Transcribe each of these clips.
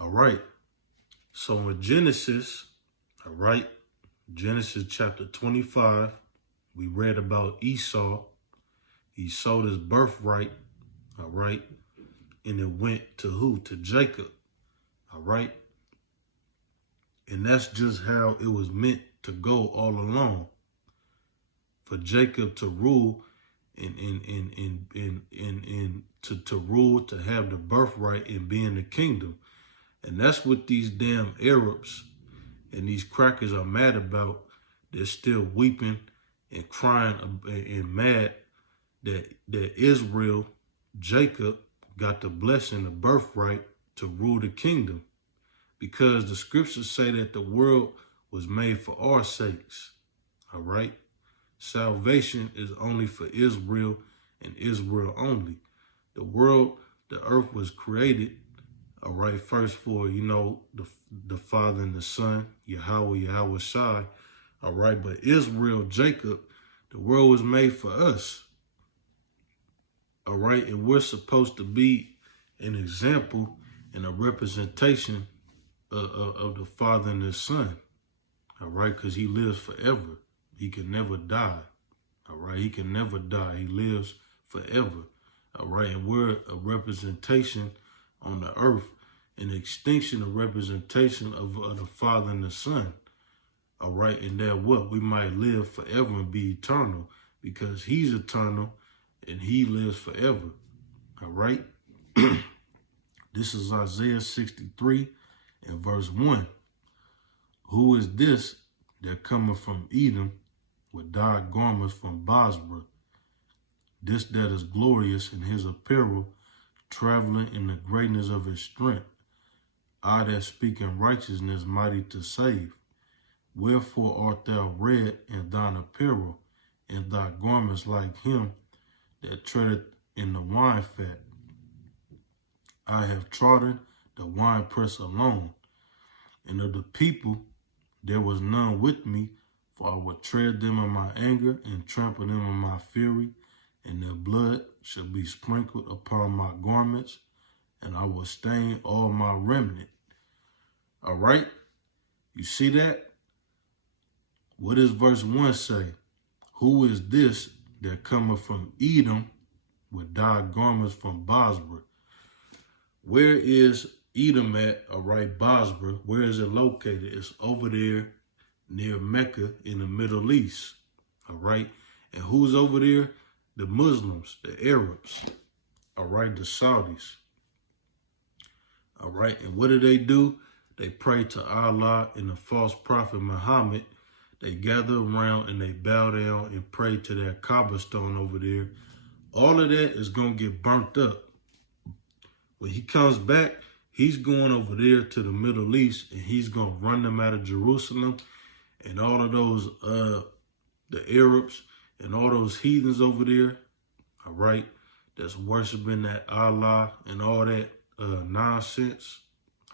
All right. So in Genesis, all right, Genesis chapter 25, we read about Esau. He sold his birthright, all right, and it went to who? To Jacob, all right? And that's just how it was meant to go all along. For Jacob to rule and to rule, to have the birthright and be in the kingdom. And that's what these damn Arabs and these crackers are mad about. They're still weeping and crying and mad that Israel, Jacob, got the blessing, the birthright to rule the kingdom. Because the scriptures say that the world was made for our sakes. All right? Salvation is only for Israel and Israel only. The world, the earth was created, all right, first for, the Father and the Son, Yahweh Shai, all right, but Israel, Jacob, the world was made for us, all right, and we're supposed to be an example and a representation of the Father and the Son, all right, because he lives forever. He can never die, all right, he can never die. He lives forever, all right, and we're a representation on the earth, an extinction, a representation of the Father and the Son. All right, and that what? We might live forever and be eternal because he's eternal and he lives forever. All right. This is Isaiah 63 and verse 1. Who is this that cometh from Edom with dyed garments from Bosra? This that is glorious in his apparel, traveling in the greatness of his strength. I that speak in righteousness, mighty to save. Wherefore art thou red in thine apparel, and thy garments like him that treadeth in the wine fat? I have trodden the winepress alone, and of the people there was none with me, for I would tread them in my anger and trample them in my fury, and their blood shall be sprinkled upon my garments, and I will stain all my remnant. All right? You see that? What does verse 1 say? Who is this that cometh from Edom with dyed garments from Bosra? Where is Edom at? All right, Bosra. Where is it located? It's over there near Mecca in the Middle East. All right? And who's over there? The Muslims, the Arabs. All right, the Saudis. All right, and what do? They pray to Allah and the false prophet Muhammad. They gather around and they bow down and pray to that Kaaba stone over there. All of that is going to get burnt up. When he comes back, he's going over there to the Middle East and he's going to run them out of Jerusalem. And all of those, the Arabs and all those heathens over there, all right, that's worshiping that Allah and all that nonsense,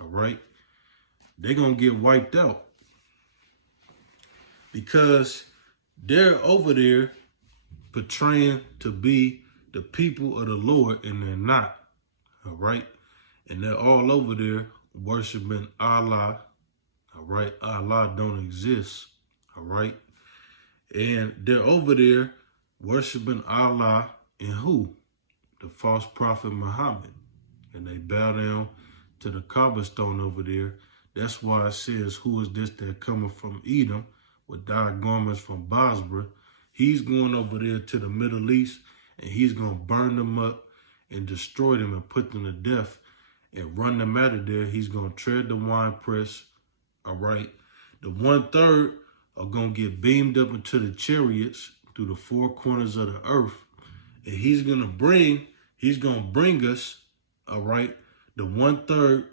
all right, they're going to get wiped out. Because they're over there portraying to be the people of the Lord, and they're not, all right? And they're all over there worshiping Allah, all right? Allah don't exist, all right? And they're over there worshiping Allah and who? The false prophet Muhammad. And they bow down to the Kaaba stone over there. That's why it says, who is this that coming from Edom with dyed garments from Bosra? He's going over there to the Middle East and he's going to burn them up and destroy them and put them to death and run them out of there. He's going to tread the winepress, all right? The 1/3 are going to get beamed up into the chariots through the four corners of the earth. And he's going to bring us, all right, the 1/3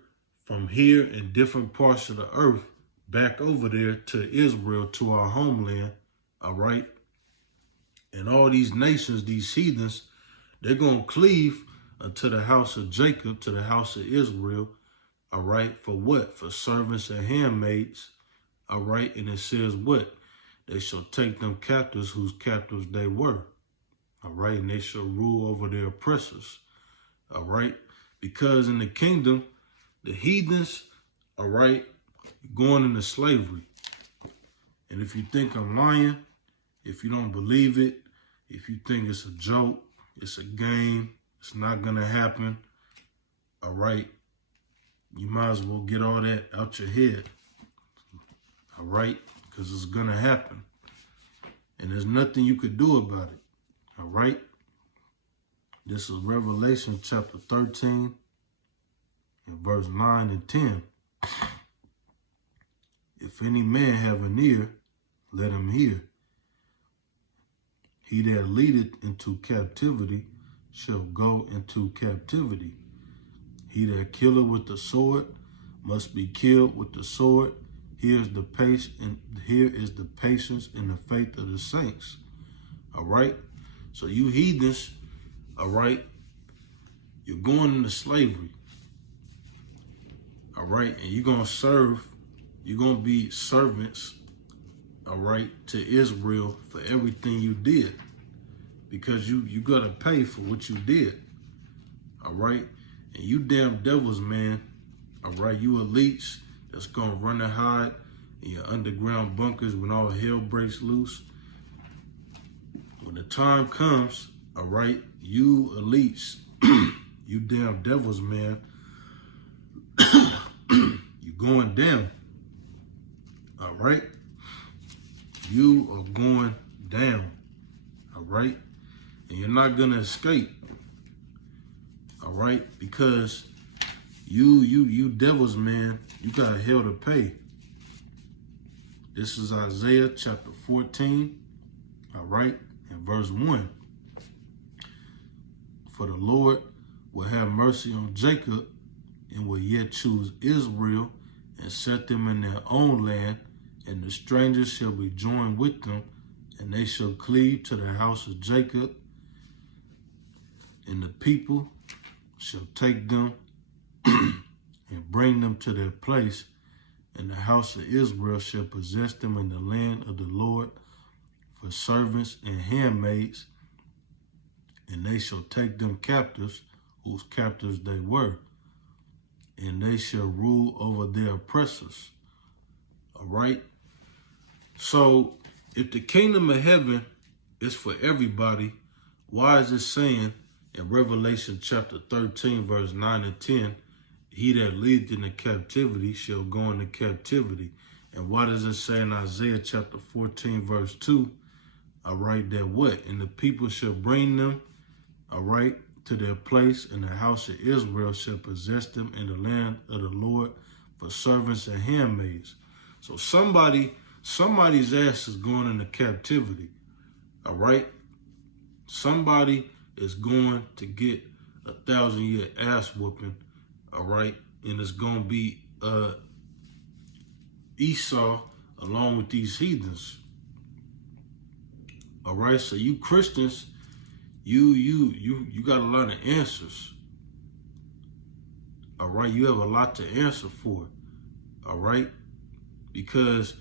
from here in different parts of the earth back over there to Israel, to our homeland, all right? And all these nations, these heathens, they're going to cleave to the house of Jacob, to the house of Israel, all right? For what? For servants and handmaids, all right? And it says what? They shall take them captives whose captives they were, all right? And they shall rule over their oppressors, all right? Because in the kingdom, The heathens, all right, going into slavery. And if you think I'm lying, if you don't believe it, if you think it's a joke, it's a game, it's not going to happen, all right, you might as well get all that out your head, all right, because it's going to happen. And there's nothing you could do about it, all right? This is Revelation chapter 13 and verse 9 and 10. If any man have an ear, let him hear. He that leadeth into captivity shall go into captivity. He that killeth with the sword must be killed with the sword. Here is the patience and the faith of the saints. All right? So you heathens, all right, you're going into slavery. All right? And you're going to serve, you're going to be servants, all right, to Israel for everything you did. Because you got to pay for what you did. All right? And you damn devils, man, all right, you elites that's going to run and hide in your underground bunkers when all hell breaks loose. When the time comes, all right, you elites, you damn devils, man, you're going down. All right? You are going down. All right? And you're not going to escape. All right? Because you devils, man, you got hell to pay. This is Isaiah chapter 14, all right, and verse 1. For the Lord will have mercy on Jacob and will yet choose Israel and set them in their own land, and the strangers shall be joined with them, and they shall cleave to the house of Jacob, and the people shall take them and bring them to their place, and the house of Israel shall possess them in the land of the Lord for servants and handmaids, and they shall take them captives, whose captives they were, and they shall rule over their oppressors. All right? So, if the kingdom of heaven is for everybody, why is it saying in Revelation chapter 13, verse 9 and 10, he that leadeth into captivity shall go into captivity? And why does it say in Isaiah chapter 14, verse 2, all right, that what? And the people shall bring them, all right, to their place, and the house of Israel shall possess them in the land of the Lord for servants and handmaids. So somebody's ass is going into captivity, all right? Somebody is going to get 1,000-year ass whooping, all right? And it's going to be Esau along with these heathens. All right? So you Christians, you got a lot of answers. All right? You have a lot to answer for. All right? Because